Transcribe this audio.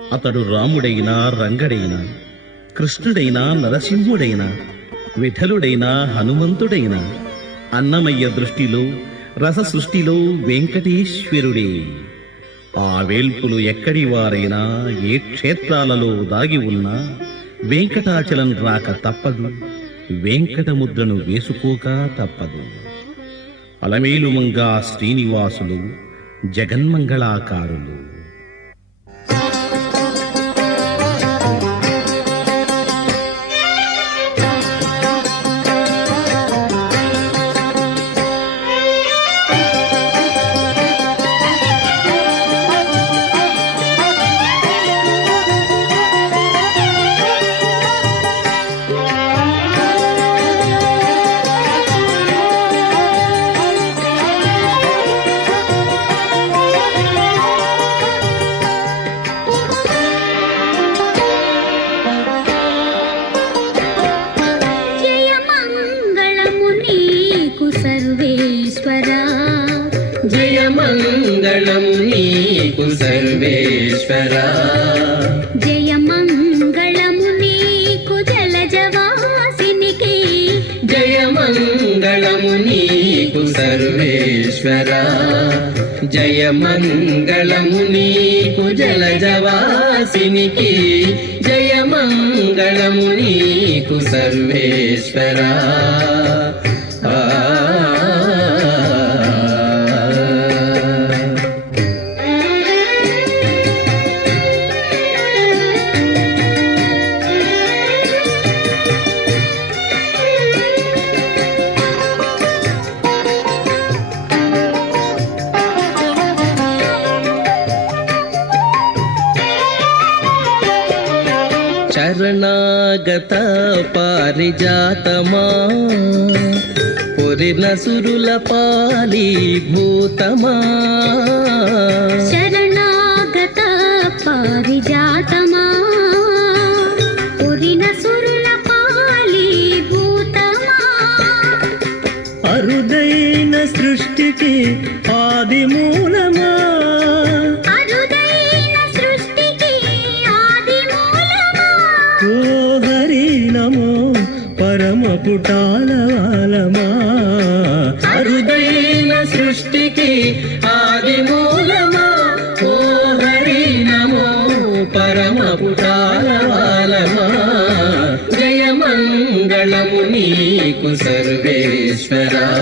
అతడు రాముడైనా రంగడైనా, కృష్ణుడైనా నరసింహుడైనా, విఠలుడైనా హనుమంతుడైనా అన్నమయ్య దృష్టిలో రస సృష్టిలో వెంకటేశ్వరుడే. ఆ వేల్పులు ఎక్కడి వారైనా ఏ క్షేత్రాలలో దాగి ఉన్నా వెంకటాచలం రాక తప్పదు, వెంకటముద్రను వేసుకోక తప్పదు. అలమేలుమంగా శ్రీనివాసులు జగన్మంగళాకారులు. జయమంగళం నీకు సర్వేశ్వరా, జయమంగళము నీకు జలజవాసినికి, జయమంగళము నీకు సర్వేశ్వరా, జయమంగళము నీకు జలజవాసినికి, జయమంగళము నీకు సర్వేశ్వరా. శరణాగత పారిజాతమా, పొరిన సురుల పాలి భూతమా, శరణాగత పారిజాతమా, పొరిన సురుల పాలి భూతమా, అరుదైన సృష్టికి ఆది మూలమా, పరమ పుటాలవాలమా, అరుదైన సృష్టికి ఆది మూలమా, ఓ హరి నమో పరమ పుటాలవాలమా. జయమంగళము నీకు సర్వేశ్వరా.